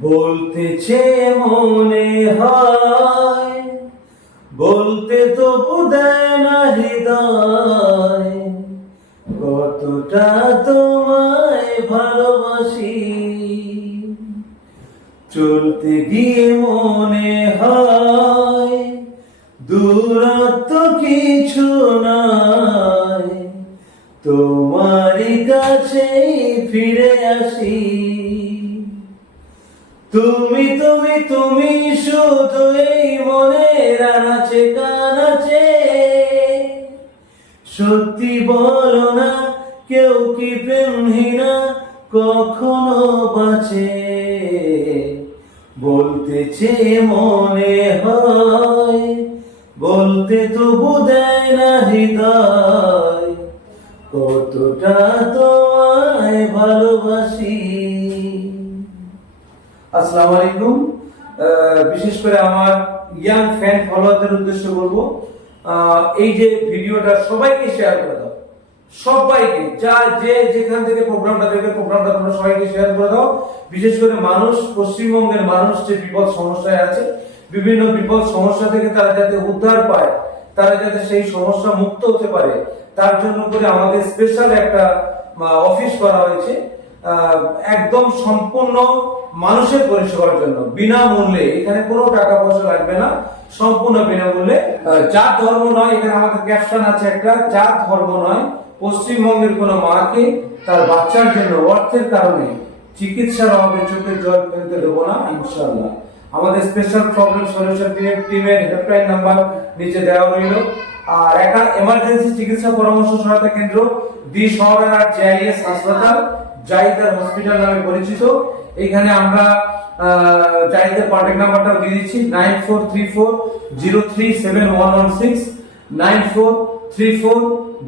বলতেছে মনে হয়, বলতে তো দেয় না হৃদয়। কতটা তোমায় ভালোবাসি। চলতে গিয়ে মনে হয়, দূরত্ব কিছু নাই। তোমারই কাছে ফিরে আসি। তুমি তুমি তুমি শুধু এই মনের আনাচে, কানাচে। সত্যি বলো না, কেউ কি প্রেমহীনা কখনো বাঁচে? বলতেছে মনে হয়, বলতে তবু দেয় না হৃদয়। কতটা তোমায় ভালোবাসি। আসসালামু আলাইকুম। বিশেষ করে আমার ইয়াং ফ্যান ফলোয়ারদের উদ্দেশ্যে বলব এই যে ভিডিওটা সবাইকে শেয়ার করে দাও। সবাইকে, যা, যে, যেখান থেকে প্রোগ্রামটা দেখবে প্রোগ্রামটা তোমরা সবাইকে শেয়ার করে দাও। বিশেষ করে মানুষ, পশ্চিমবঙ্গের মানুষ যে বিপদ সমস্যায় আছে, বিভিন্ন বিপদ সমস্যা থেকে তারা যাতে উদ্ধার পায়, তারা যাতে সেই সমস্যা মুক্ত হতে পারে, তার জন্য করে আমাদের স্পেশাল একটা অফিস করা হয়েছে। একদম সম্পূর্ণ মানুষের পরিষেবার জন্য। বিনামূল্যে, এখানে কোনো টাকা পয়সা লাগবে না। সম্পূর্ণ বিনামূল্যে। জাত ধর্ম নয়, এখানে আমাদের ক্যাপশন আছে একটা জাত ধর্ম নয়, পশ্চিমবঙ্গের কোনো মাকে তার বাচ্চার জন্য অর্থের কারণে চিকিৎসার অভাবে চোখের জল ফেলতে দেবো না ইনশাল্লাহ আমাদের স্পেশাল প্রবলেম সলিউশন টিমের হেল্পলাইন নাম্বার নিচে দেওয়া রইল। আর একটা এমার্জেন্সি চিকিৎসা পরামর্শ সহায়তা কেন্দ্র দি শহরের আর জেআইএস হাসপাতাল। জাহিদার হসপিটাল নামে পরিচিত। এখানে আমরা জাহিদের কন্ট্যাক্ট নাম্বারটা দিয়ে দিচ্ছি nine four three four zero three seven one one six nine four three four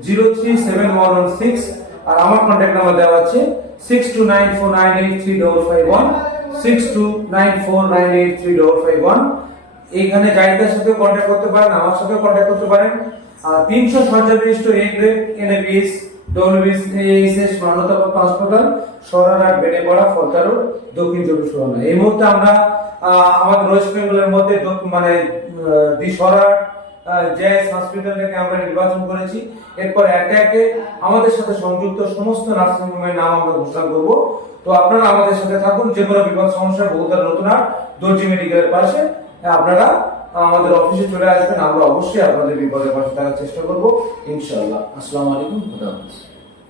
zero three seven one one six আর আমার কন্ট্যাক্ট নাম্বার দেওয়া আছে six two nine four nine eight three double five one six two nine four nine eight three double five one এইখানে জাহিদের সাথে contact করতে পারেন, আমার সাথে কন্ট্যাক্ট করতে পারেন। আর তিনশো সজ্জা বিশিষ্ট A grade NABS Falta road দক্ষিণ চব্বিশ পরগনা। এই মুহূর্তে আমরা আমাদের ওয়েস্ট বেঙ্গলের মধ্যে মানে দি জেএস আমরা নির্বাচন করেছি। এরপর একে একে আমাদের সাথে সংযুক্ত সমস্ত নার্সিং হোমের নাম আমরা ঘোষণা করব। তো আপনারা আমাদের সাথে থাকুন যে কোনো বিপদ সমস্যা বহুতার হাট দর্জি মেডিকেলের পাশে, আপনারা আমাদের অফিসে চলে আসবেন, আমরা অবশ্যই আপনাদের বিপদে পাশে থাকার চেষ্টা করব। ইনশাল্লাহ আসসালামু আলাইকুম, খুদা হাফেজ।